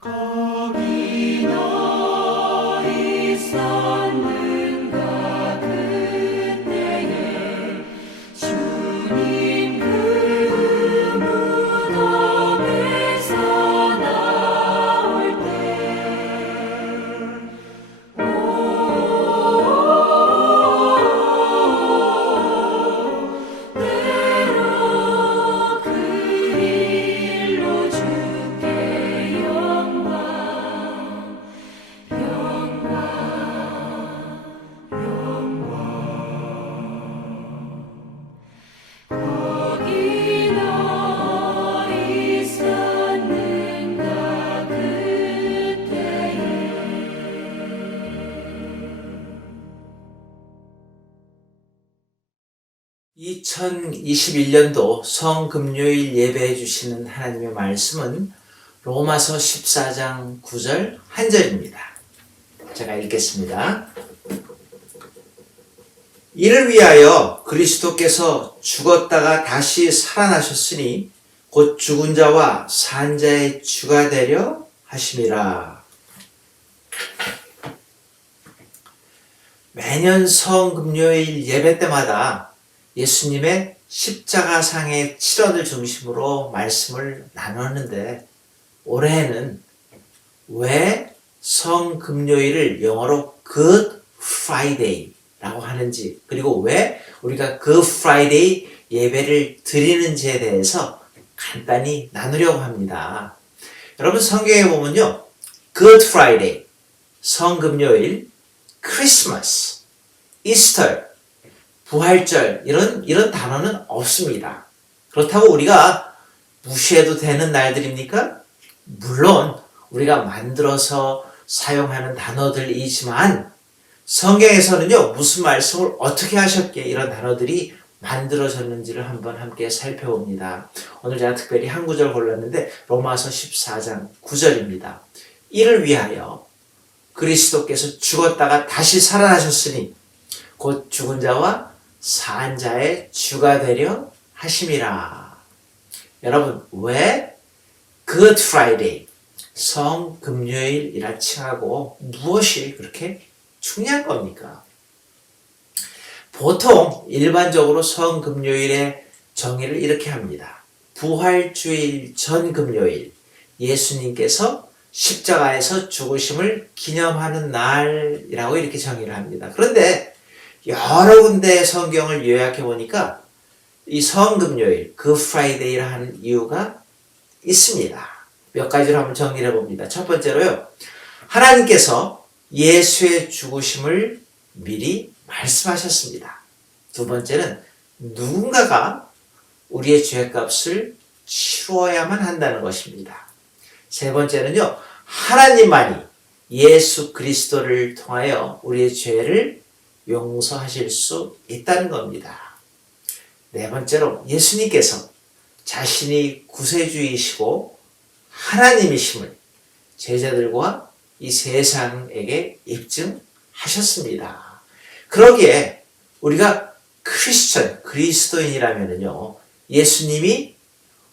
거기 너 있었는가 그때에 주님 그 무덤에서 나올 때 때로 그 일로 주께 영광 거기 너 있었는가 그때에 2021년도 성금요일 예배해 주시는 하나님의 말씀은 로마서 14장 9절 한 절입니다. 제가 읽겠습니다. 이를 위하여 그리스도께서 죽었다가 다시 살아나셨으니 곧 죽은 자와 산 자의 주가 되려 하심이라. 매년 성금요일 예배 때마다 예수님의 십자가상의 실언을 중심으로 말씀을 나눴는데, 올해는 왜 성금요일을 영어로 Good Friday라고 하는지, 그리고 왜 우리가 Good Friday 예배를 드리는지에 대해서 간단히 나누려고 합니다. 여러분, 성경에 보면요, Good Friday, 성금요일, 크리스마스, 이스터, 부활절 이런 단어는 없습니다. 그렇다고 우리가 무시해도 되는 날들입니까? 물론 우리가 만들어서 사용하는 단어들이지만 성경에서는요, 무슨 말씀을 어떻게 하셨기에 이런 단어들이 만들어졌는지를 한번 함께 살펴봅니다. 오늘 제가 특별히 한 구절 골랐는데 로마서 14장 9절입니다. 이를 위하여 그리스도께서 죽었다가 다시 살아나셨으니 곧 죽은 자와 산 자의 주가 되려 하심이라. 여러분, 왜 Good Friday, 성금요일이라 칭하고 무엇이 그렇게 중요한 겁니까? 보통 일반적으로 성금요일의 정의를 이렇게 합니다. 부활주일 전 금요일, 예수님께서 십자가에서 죽으심을 기념하는 날이라고 이렇게 정의를 합니다. 그런데 여러 군데 성경을 요약해 보니까 이 성금요일, 그 프라이데이를 하는 이유가 있습니다. 몇 가지로 한번 정리해 봅니다. 첫 번째로요, 하나님께서 예수의 죽으심을 미리 말씀하셨습니다. 두 번째는 누군가가 우리의 죄값을 치루어야만 한다는 것입니다. 세 번째는요, 하나님만이 예수 그리스도를 통하여 우리의 죄를 용서하실 수 있다는 겁니다. 네 번째로 예수님께서 자신이 구세주이시고 하나님이심을 제자들과 이 세상에게 입증하셨습니다. 그러기에 우리가 크리스천, 그리스도인이라면요, 예수님이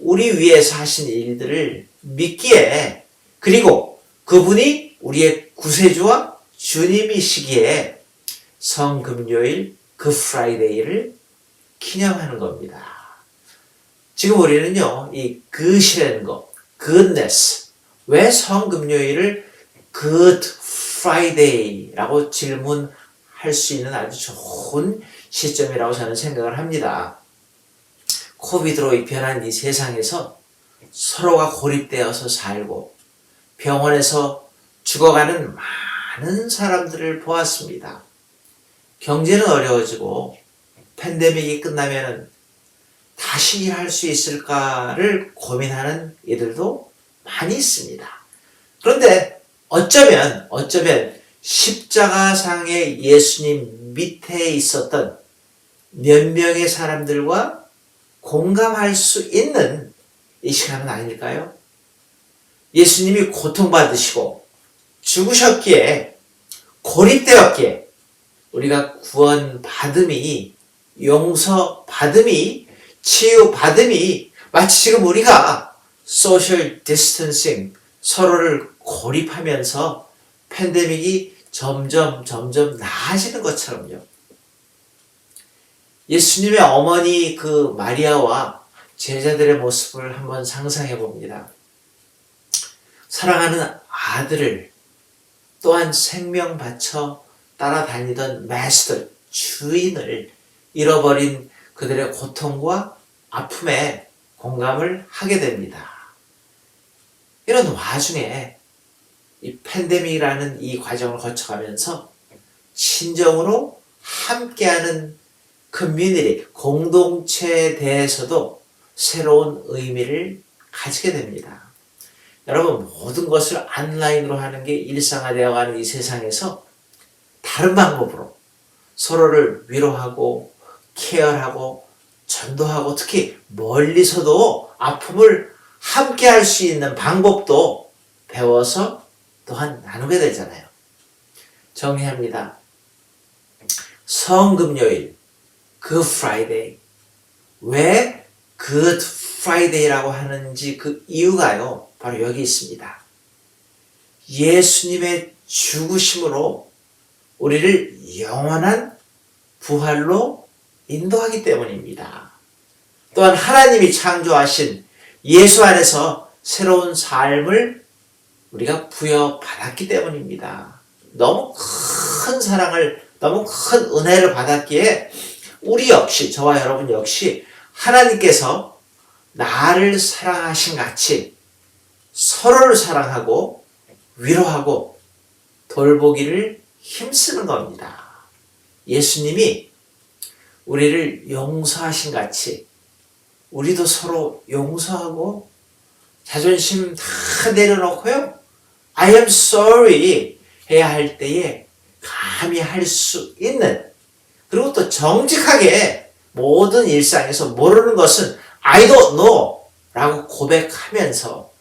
우리 위해서 하신 일들을 믿기에, 그리고 그분이 우리의 구세주와 주님이시기에 성금요일 그 프라이데이를 기념하는 겁니다. 지금 우리는요, 이 good이라는 거, goodness, 왜 성금요일을 good friday라고 질문할 수 있는 아주 좋은 시점이라고 저는 생각을 합니다. 코비드로 변한 이 세상에서 서로가 고립되어서 살고 병원에서 죽어가는 많은 사람들을 보았습니다. 경제는 어려워지고 팬데믹이 끝나면 다시 일할 수 있을까를 고민하는 이들도 많이 있습니다. 그런데 어쩌면 십자가상의 예수님 밑에 있었던 몇 명의 사람들과 공감할 수 있는 이 시간은 아닐까요? 예수님이 고통받으시고 죽으셨기에, 고립되었기에 우리가 구원받음이, 용서받음이, 치유받음이 마치 지금 우리가 소셜 디스턴싱, 서로를 고립하면서 팬데믹이 점점 나아지는 것처럼요. 예수님의 어머니 그 마리아와 제자들의 모습을 한번 상상해 봅니다. 사랑하는 아들을 또한 생명 바쳐 따라다니던 마스터, 주인을 잃어버린 그들의 고통과 아픔에 공감을 하게 됩니다. 이런 와중에 이 팬데믹이라는 이 과정을 거쳐가면서 친정으로 함께하는 커뮤니티, 공동체에 대해서도 새로운 의미를 가지게 됩니다. 여러분, 모든 것을 온라인으로 하는 게 일상화되어 가는 이 세상에서 다른 방법으로 서로를 위로하고 케어하고 전도하고 특히 멀리서도 아픔을 함께 할 수 있는 방법도 배워서 또한 나누게 되잖아요. 정리합니다. 성금요일, 그 프라이데이. 왜 그 프라이데이라고 하는지 그 이유가요, 바로 여기 있습니다. 예수님의 죽으심으로 우리를 영원한 부활로 인도하기 때문입니다. 또한 하나님이 창조하신 예수 안에서 새로운 삶을 우리가 부여받았기 때문입니다. 너무 큰 사랑을, 너무 큰 은혜를 받았기에 우리 역시, 저와 여러분 역시 하나님께서 나를 사랑하신 같이 서로를 사랑하고 위로하고 돌보기를 힘쓰는 겁니다. 예수님이 우리를 용서하신 같이 우리도 서로 용서하고 자존심 다 내려놓고요, I am sorry 해야 할 때에 감히 할 수 있는, 그리고 또 정직하게 모든 일상에서 모르는 것은 I don't know 라고 고백하면서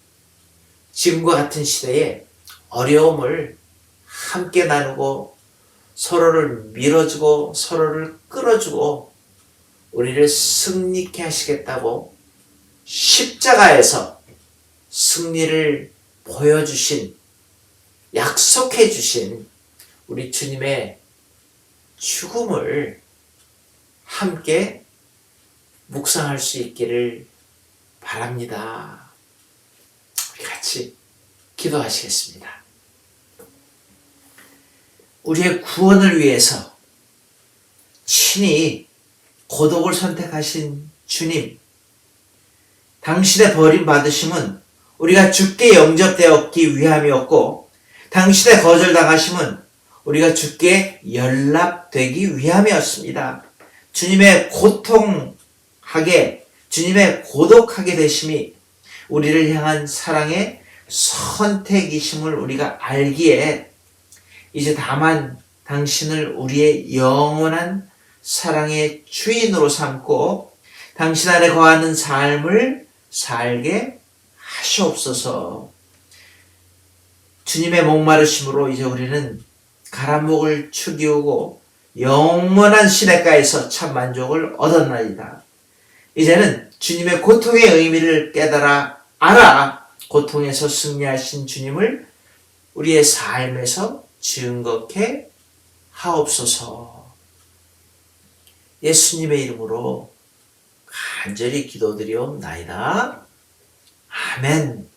지금과 같은 시대에 어려움을 함께 나누고 서로를 밀어주고 서로를 끌어주고 우리를 승리케 하시겠다고 십자가에서 승리를 보여주신, 약속해 주신 우리 주님의 죽음을 함께 묵상할 수 있기를 바랍니다. 우리 같이 기도하시겠습니다. 우리의 구원을 위해서 친히 고독을 선택하신 주님, 당신의 버림받으심은 우리가 주께 영접되었기 위함이었고, 당신의 거절당하심은 우리가 주께 연락되기 위함이었습니다. 주님의 고통하게, 주님의 고독하게 되심이 우리를 향한 사랑의 선택이심을 우리가 알기에 이제 다만 당신을 우리의 영원한 사랑의 주인으로 삼고 당신 안에 거하는 삶을 살게 하시옵소서. 주님의 목마르심으로 이제 우리는 가라목을 축이우고 영원한 시냇가에서 참 만족을 얻었나이다. 이제는 주님의 고통의 의미를 깨달아 알아 고통에서 승리하신 주님을 우리의 삶에서 증거케 하옵소서. 예수님의 이름으로 간절히 기도드리옵나이다. 아멘.